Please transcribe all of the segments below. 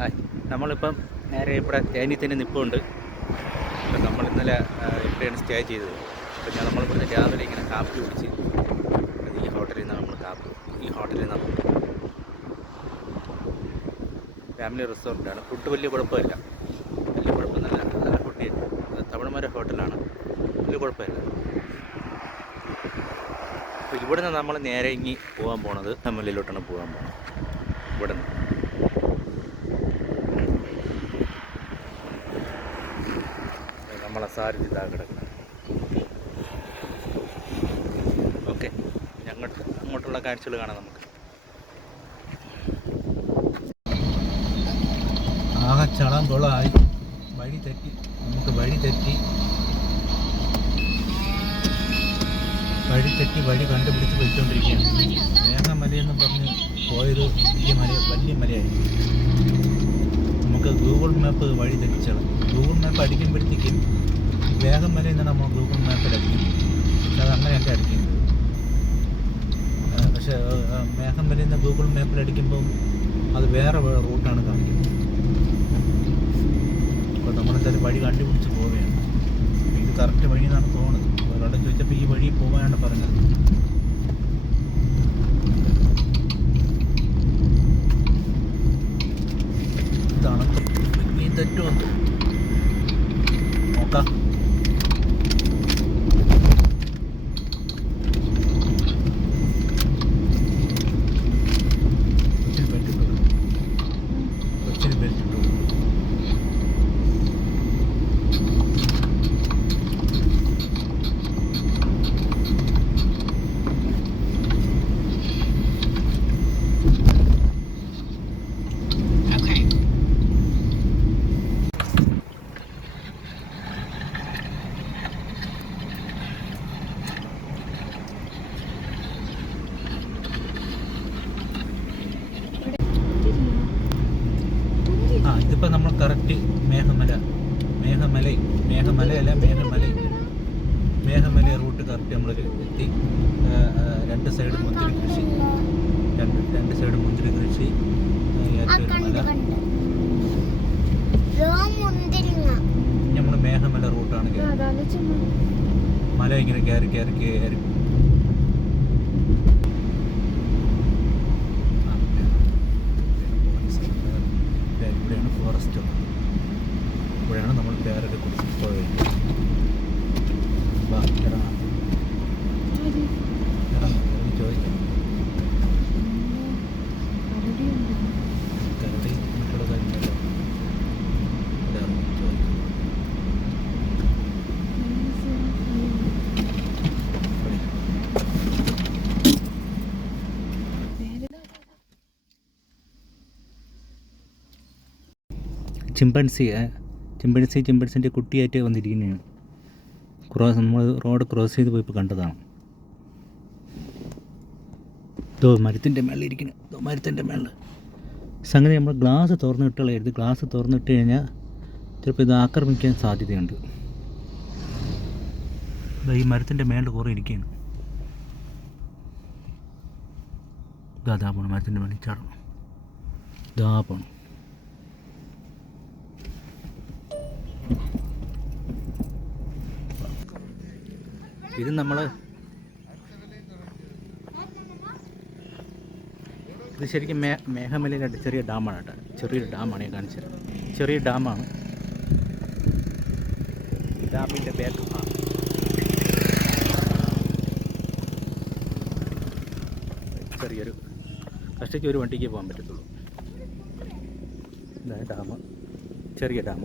Hi, നമ്മളിപ്പം നേരെ ഇവിടെ തേനി തന്നെ നിൽപ്പുണ്ട്. അപ്പം നമ്മൾ ഇന്നലെ ഇവിടെയാണ് സ്റ്റേ ചെയ്തത്. അപ്പം നമ്മളിവിടുന്ന് രാവിലെ ഇങ്ങനെ കാപ്പി കുടിച്ച് ഈ ഹോട്ടലിൽ നിന്നാണ് ഈ ഹോട്ടലിൽ നിന്നാണ് ഫാമിലി റെസ്റ്റോറൻറ്റാണ്. ഫുഡ് വലിയ കുഴപ്പമില്ല, നല്ല ഫുഡ്. തമിഴ്മാരുടെ ഹോട്ടലാണ്, വലിയ കുഴപ്പമില്ല. അപ്പോൾ ഇവിടെ നിന്ന് നമ്മൾ നേരെ ഇങ്ങി പോകാൻ പോണത് തമിഴിലോട്ടാണ് പോകാൻ പോണത്. ഇവിടെ നിന്ന് നമ്മളെ സാരഥി ഇതാ കിടക്കുന്നത്. ഓക്കെ, അങ്ങോട്ടുള്ള കാഴ്ചകൾ കാണാം നമുക്ക്. ആകെ ചളം കൊളമായി, വഴി തെറ്റി വഴി കണ്ടുപിടിച്ച് പോയിക്കൊണ്ടിരിക്കുകയാണ്. മേഘമലയെന്ന് പറഞ്ഞ് പോയത് വലിയ മലയായി. നമുക്ക് ഗൂഗിൾ മാപ്പ് വഴി തെറ്റിച്ചളം. ഗൂഗിൾ മാപ്പ് അടിക്കുമ്പോഴത്തേക്കും വേഗമലയിൽ നിന്നാണ് നമ്മൾ ഗൂഗിൾ മാപ്പിൽ അടിക്കുന്നത്. പക്ഷെ അതങ്ങനെ എൻ്റെ അടിക്കുന്നത്. പക്ഷേ മേഘമലയിൽ നിന്ന് ഗൂഗിൾ മാപ്പിൽ അടിക്കുമ്പം അത് വേറെ റൂട്ടാണ് കാണിക്കുന്നത്. അപ്പോൾ നമ്മളെന്തായാലും വഴി കണ്ടുപിടിച്ച് പോവുകയാണ്. ഇത് കറക്റ്റ് വഴി എന്നാണ് തോന്നുന്നത്. ഒരാളെ ചോദിച്ചപ്പോൾ ഈ വഴി പോകാനാണ് പറഞ്ഞത്. ഇതാണ് ഈ തെറ്റുണ്ട് നോക്കാം. ഇതിപ്പോൾ നമ്മൾ കറക്റ്റ് മേഘമല റൂട്ട് കറക്റ്റ് നമ്മൾ എത്തി. രണ്ട് സൈഡ് മുന്തിരി കൃഷി, രണ്ട് സൈഡ് മുന്തിരി കൃഷി. നമ്മൾ മേഘമല റൂട്ടാണ്. മല ഇങ്ങനെ കയറി ഇവിടെയാണ് ഫോറസ്റ്റ്. ഇവിടെയാണ് നമ്മൾ പേരൊക്കെ കുറിച്ച് പോയത്. ചോദിക്കാം. കരടി മറ്റുള്ള കാര്യങ്ങളെല്ലാം ചോദിക്കും. ചിമ്പൻസിൻ്റെ കുട്ടിയായിട്ട് വന്നിരിക്കുന്നതാണ്. നമ്മൾ റോഡ് ക്രോസ് ചെയ്ത് പോയപ്പോൾ കണ്ടതാണ്. മരത്തിൻ്റെ മേളിൽ ഇരിക്കുന്നു. മരത്തിൻ്റെ മേളിൽ സംഗതി നമ്മൾ ഗ്ലാസ് തുറന്നിട്ടുള്ളായിരുന്നു. ഗ്ലാസ് തുറന്നിട്ട് കഴിഞ്ഞാൽ ചിലപ്പോൾ ഇത് ആക്രമിക്കാൻ സാധ്യതയുണ്ട്. ഈ മരത്തിൻ്റെ മേളിൽ കുറേ ഇരിക്കുകയാണ്. ഇതാ പോണം, മരത്തിൻ്റെ മേളിൽ ചാടണം. ഇതാ പോണം. ഇത് ശരിക്കും മേഘമലയിലെ ചെറിയ ഡാമാണ് കേട്ടോ. ചെറിയൊരു ഡാമാണ് ഞാൻ കാണിച്ചത്. ചെറിയ ഡാമാണ്. ഡാമിൻ്റെ ബാക്ക് ചെറിയൊരു കഷ്ടിക്ക് ഒരു വണ്ടിക്ക് പോകാൻ പറ്റത്തുള്ളൂ. ഡാം, ചെറിയ ഡാം.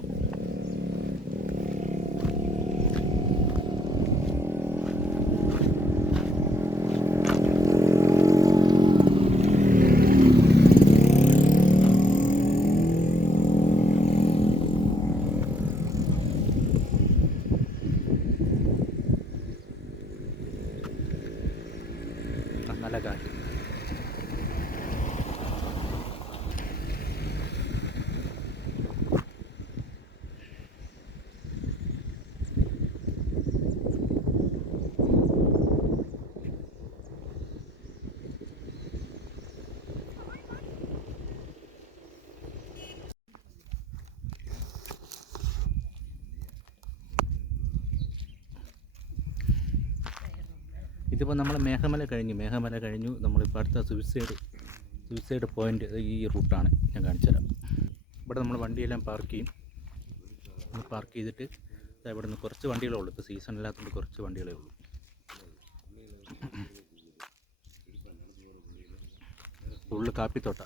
നല്ല കാറ്റ്. ഇതിപ്പോൾ നമ്മൾ മേഘമല കഴിഞ്ഞു നമ്മളിപ്പോൾ അടുത്ത സൂയിസൈഡ് പോയിൻ്റ് ഈ റൂട്ടാണ് ഞാൻ കാണിച്ചു തരാം. ഇവിടെ നമ്മൾ വണ്ടിയെല്ലാം പാർക്ക് ചെയ്യും. പാർക്ക് ചെയ്തിട്ട് ഇവിടെ നിന്ന് കുറച്ച് വണ്ടികളേ ഉള്ളൂ. ഇപ്പോൾ സീസൺ ഇല്ലാത്തതുകൊണ്ട് കുറച്ച് വണ്ടികളേ ഉള്ളൂ. ഫുള്ള് കാപ്പിത്തോട്ട.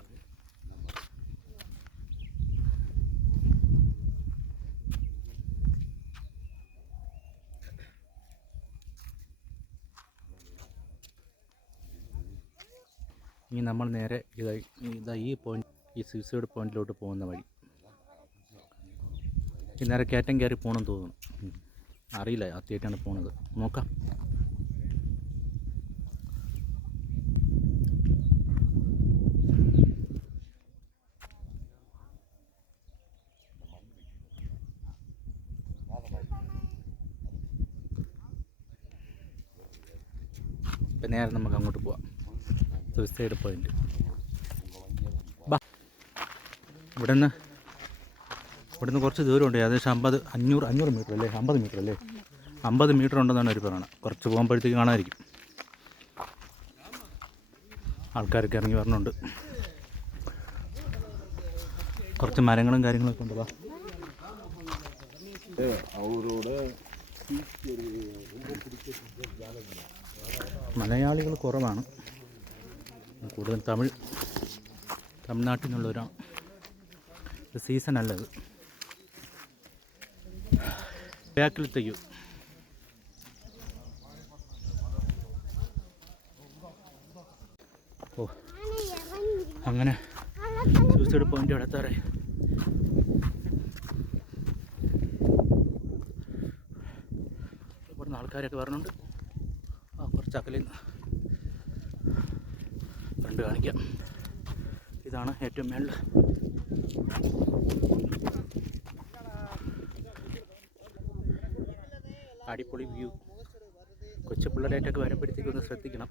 ഇനി നമ്മൾ നേരെ ഈ പോയിന്റ്, ഈ സൂയിസൈഡ് പോയിന്റിലോട്ട് പോകുന്ന വഴി. ഈ നേരെ കയറ്റം കയറി പോകണം തോന്നുന്നു. അറിയില്ല, ആദ്യമായിട്ടാണ് പോണത്. നോക്കാം. ഇപ്പം നേരെ നമുക്ക് അങ്ങോട്ട് പോവാം. Suicide point. ഇവിടുന്ന് കുറച്ച് ദൂരമുണ്ട്. ഏകദേശം 500 മീറ്റർ അല്ലേ, 50 മീറ്റർ അല്ലേ, 50 മീറ്റർ ഉണ്ടെന്നാണ് അവർ പറയുന്നത്. കുറച്ച് പോകുമ്പോഴത്തേക്ക് കാണാമായിരിക്കും. ആൾക്കാരൊക്കെ ഇറങ്ങി വരണുണ്ട്. കുറച്ച് മരങ്ങളും കാര്യങ്ങളൊക്കെ ഉണ്ട്. മലയാളികൾ കുറവാണ്, കൂടുതൽ തമിഴ്നാട്ടിൽ നിന്നുള്ളവരാണ്. ഇത് സീസൺ അല്ലത്. ബാക്കിലത്തേക്കു അങ്ങനെ സൂയിസൈഡ് പോയിന്റ് അടുത്താറേ. ഇവിടുന്ന് ആൾക്കാരൊക്കെ വരണുണ്ട്. കുറച്ച് അകലിൽ ഫ്രണ്ട് കാണിക്കാം. ഇതാണ് ഏറ്റവും മേളിൽ. അടിപൊളി വ്യൂ. കൊച്ചു പിള്ളേരായിട്ടൊക്കെ വരുമ്പോഴത്തേക്ക് ഒന്ന് ശ്രദ്ധിക്കണം.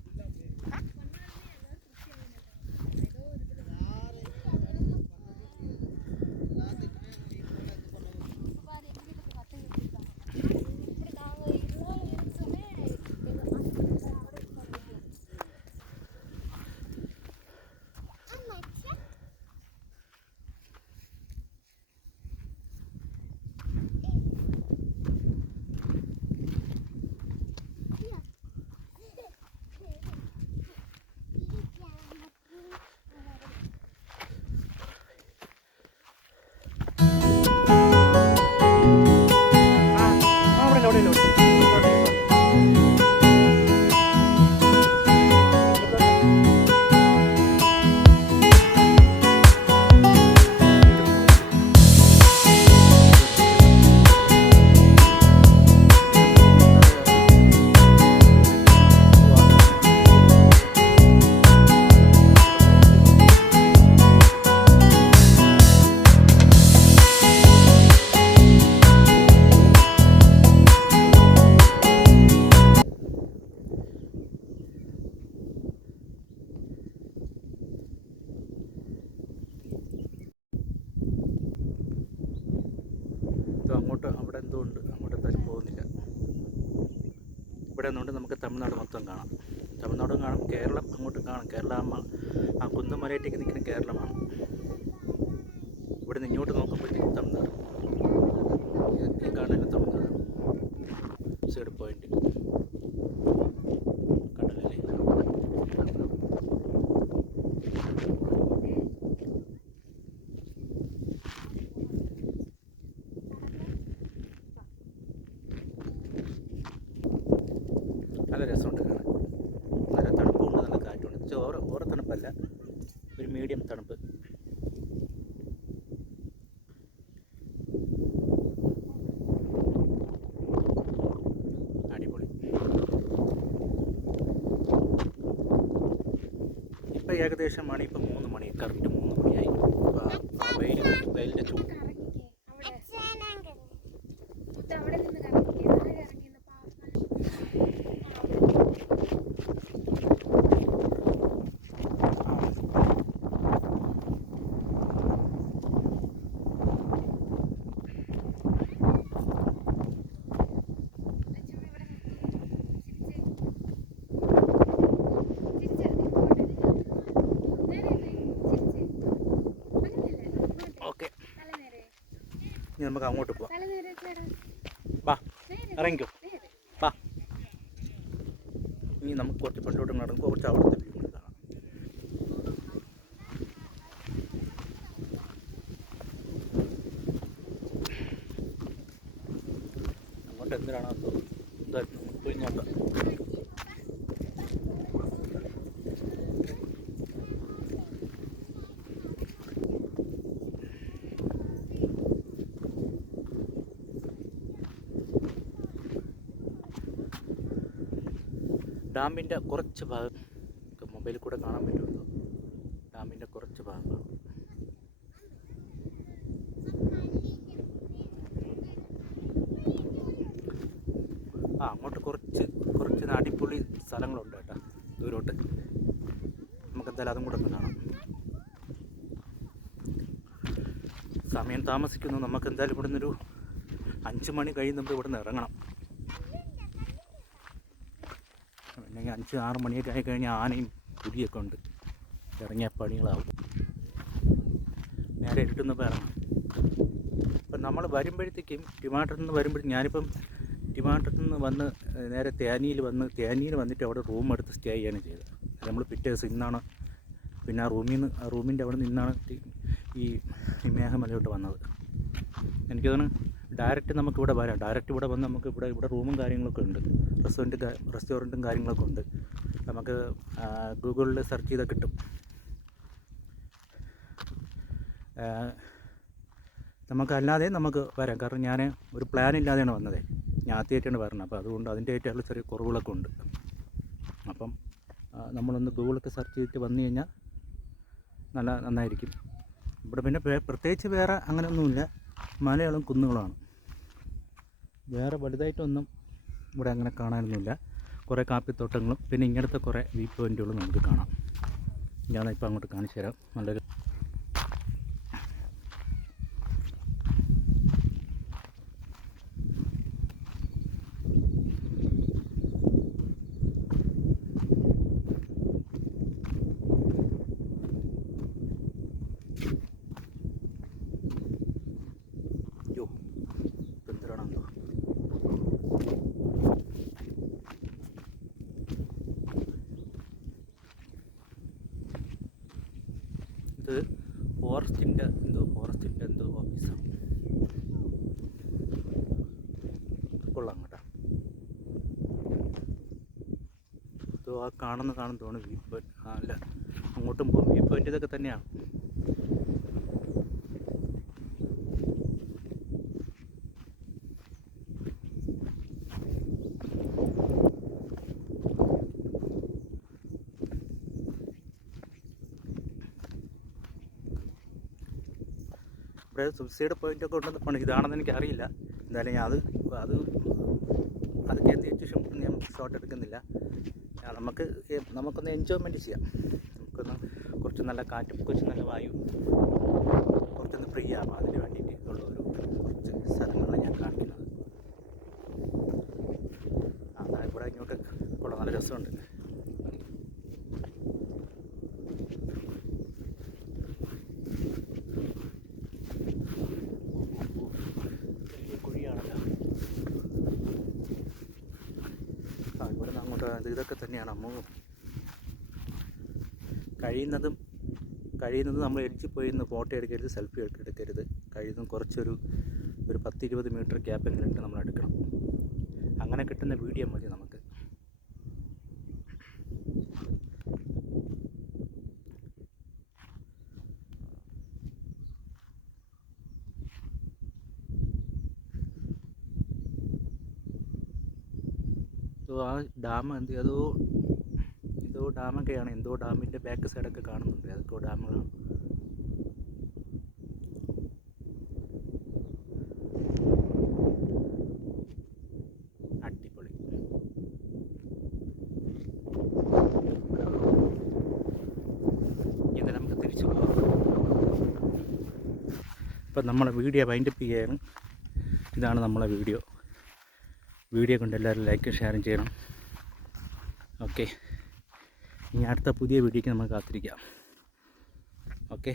അവിടെ എന്തോ ഉണ്ട്, അങ്ങോട്ട് എന്തായാലും പോകുന്നില്ല. ഇവിടെ നിന്നുകൊണ്ട് നമുക്ക് തമിഴ്നാട് മൊത്തം കാണാം. തമിഴ്നാടും കാണാം, കേരളം അങ്ങോട്ട് കാണാം. കേരളം ആ കുന്നുമലയിലേക്ക് നിൽക്കുന്ന കേരളമാണ്. ഇവിടെ നിന്ന് ഇങ്ങോട്ട് നോക്കുമ്പോഴത്തേക്കും തമിഴ്നാട്. ഈ കാണുന്ന തമിഴ്നാട് സൈഡ് പോയിന്റ് കണ്ടല്ലേ. നല്ല രസമുണ്ട് കാണാൻ. നല്ല തണുപ്പുണ്ട്, നല്ല കാറ്റുണ്ട്. ഓരോ തണുപ്പല്ല, ഒരു മീഡിയം തണുപ്പ്. അടിപൊളി. ഇപ്പം ഏകദേശം മണി 3 മണി, കറക്റ്റ് 3 മണിയായി. വെയിലിൻ്റെ ചൂട്. ഇനി നമുക്ക് അങ്ങോട്ട് പോവാം. വാ, ഇറങ്ങിക്കോ, വാ. ഇനി നമുക്ക് കുറച്ച് പണ്ടോട്ട് നടക്കുമ്പോൾ കുറച്ച് അവിടുത്തെ വ്യൂ കൂടെ കാണാം. അങ്ങോട്ട് എന്തിനാണോ എന്തായിരുന്നു പോയി നോക്കാം. ഡാമിൻ്റെ കുറച്ച് ഭാഗം മൊബൈലിൽ കൂടെ കാണാൻ പറ്റുമല്ലോ. ഡാമിൻ്റെ കുറച്ച് ഭാഗം അങ്ങോട്ട് കുറച്ച് അടിപൊളി സ്ഥലങ്ങളുണ്ട് കേട്ടോ ദൂരോട്ട്. നമുക്ക് എന്തായാലും അതും കൂടെ ഒന്ന് കാണാം. സമയം താമസിക്കുന്നു. നമുക്ക് എന്തായാലും ഇവിടെ നിന്നൊരു 5 മണി കഴിയുമ്പോൾ ഇവിടെ നിന്ന് ഇറങ്ങണം. അല്ലെങ്കിൽ 5-6 മണിയൊക്കെ ആയിക്കഴിഞ്ഞാൽ ആനയും പുലിയൊക്കെ ഉണ്ട്. ഇറങ്ങിയ പണികളാവും. നേരെ ഇരുട്ടുന്നപ്പോൾ ഇറങ്ങണം. ഇപ്പം നമ്മൾ വരുമ്പോഴത്തേക്കും ടിമാറ്ററിൽ നിന്ന് വരുമ്പോഴത്തേക്കും ഞാനിപ്പം ടിമാറ്ററിൽ നിന്ന് വന്ന് നേരെ തേനിയിൽ വന്നിട്ട് അവിടെ റൂം എടുത്ത് സ്റ്റേ ചെയ്യാണ് ചെയ്തത്. നമ്മൾ പിറ്റേ ദിവസം ഇന്നാണ് പിന്നെ ആ റൂമിൻ്റെ അവിടെ നിന്നാണ് ഈ മേഘമലയോട്ട് വന്നത്. എനിക്കതിന് ഡയറക്റ്റ് നമുക്കിവിടെ വരാം. ഡയറക്റ്റ് ഇവിടെ വന്ന് നമുക്ക് ഇവിടെ റൂമും കാര്യങ്ങളൊക്കെ ഉണ്ട്. റെസ്റ്റോറൻറ്റും കാര്യങ്ങളൊക്കെ ഉണ്ട്. നമുക്ക് ഗൂഗിളിൽ സെർച്ച് ചെയ്താൽ കിട്ടും. നമുക്കല്ലാതെ നമുക്ക് വരാം. കാരണം ഞാൻ ഒരു പ്ലാൻ ഇല്ലാതെയാണ് വന്നത്. ഞാൻ ആദ്യമായിട്ടാണ് വരുന്നത്. അപ്പോൾ അതുകൊണ്ട് അതിൻ്റെതായിട്ടുള്ള ചെറിയ കുറവുകളൊക്കെ ഉണ്ട്. അപ്പം നമ്മളൊന്ന് ഗൂഗിളൊക്കെ സെർച്ച് ചെയ്തിട്ട് വന്നു കഴിഞ്ഞാൽ നന്നായിരിക്കും. ഇവിടെ പിന്നെ പ്രത്യേകിച്ച് വേറെ അങ്ങനെയൊന്നുമില്ല. മലകളും കുന്നുകളാണ്. വേറെ വലുതായിട്ടൊന്നും ഇവിടെ അങ്ങനെ കാണാനൊന്നുമില്ല. കുറേ കാപ്പിത്തോട്ടങ്ങളും പിന്നെ ഇങ്ങനത്തെ കുറേ വ്യൂ പോയിൻറ്റുകളും നമുക്ക് കാണാം. ഞാനിപ്പോൾ അങ്ങോട്ട് കാണിച്ചു തരാം. നല്ലൊരു ഇത് ഫോറസ്റ്റിൻ്റെ എന്തോ ഓഫീസാണ്. കൊള്ളാം കേട്ടോ. ഇത് ആ കാണുന്ന തോന്നുന്നു വ്യൂ പോയിന്റ്. അല്ല, അങ്ങോട്ടും പോകും. വ്യൂ പോയിന്റ് ഇതൊക്കെ തന്നെയാണ്. ഇവിടെ സൂസൈഡ് പോയിൻ്റൊക്കെ ഉണ്ടെന്ന് പറഞ്ഞു. ഇതാണെന്ന് എനിക്കറിയില്ല. എന്തായാലും ഞാൻ അത് കേന്ദ്രീകരിച്ച ശേഷം ഞാൻ ഷോട്ട് എടുക്കുന്നില്ല. നമുക്കൊന്ന് എൻജോയ്മെൻറ്റ് ചെയ്യാം. നമുക്കൊന്ന് കുറച്ച് നല്ല കാറ്റും കുറച്ച് നല്ല വായു കുറച്ചൊന്ന് ഫ്രീ ആവാം. അതിന് വേണ്ടിയിട്ട് ഉള്ള കുറച്ച് സ്ഥലങ്ങളാണ് ഞാൻ കാണിക്കുന്നത്. ഇവിടെ ഇങ്ങോട്ട് കൊള്ളാം, നല്ല രസമുണ്ട്. ഇവിടെ നിന്ന് അങ്ങോട്ട് ഇതൊക്കെ തന്നെയാണ്. കഴിയുന്നതും നമ്മൾ എഡ്ജിൽ പോയി നിന്ന് ഫോട്ടോ എടുക്കരുത്, സെൽഫി എടുക്കരുത്. കഴിയുന്നതും കുറച്ചൊരു 10-20 മീറ്റർ ഗ്യാപ്പെങ്കിലും നമ്മൾ എടുക്കണം. അങ്ങനെ കിട്ടുന്ന വീഡിയോ മതി നമുക്ക്. ആ ഡാം ഏതോ ഡാമൊക്കെയാണ്. എന്തോ ഡാമിൻ്റെ ബാക്ക് സൈഡൊക്കെ കാണുന്നുണ്ട്. അതൊക്കെ ഡാമുകളാണ്. അടിപൊളി. ഇനി നമുക്ക് തിരിച്ചു പോകാം. ഇപ്പം നമ്മളെ വീഡിയോ വൈൻഡപ്പ് ചെയ്യുകയാണ്. ഇതാണ് നമ്മളെ വീഡിയോ കൊണ്ട് എല്ലാവരും ലൈക്കും ഷെയറും ചെയ്യണം. ഓക്കെ, ഇനി അടുത്ത പുതിയ വീഡിയോയ്ക്ക് നമുക്ക് കാത്തിരിക്കാം. ഓക്കെ.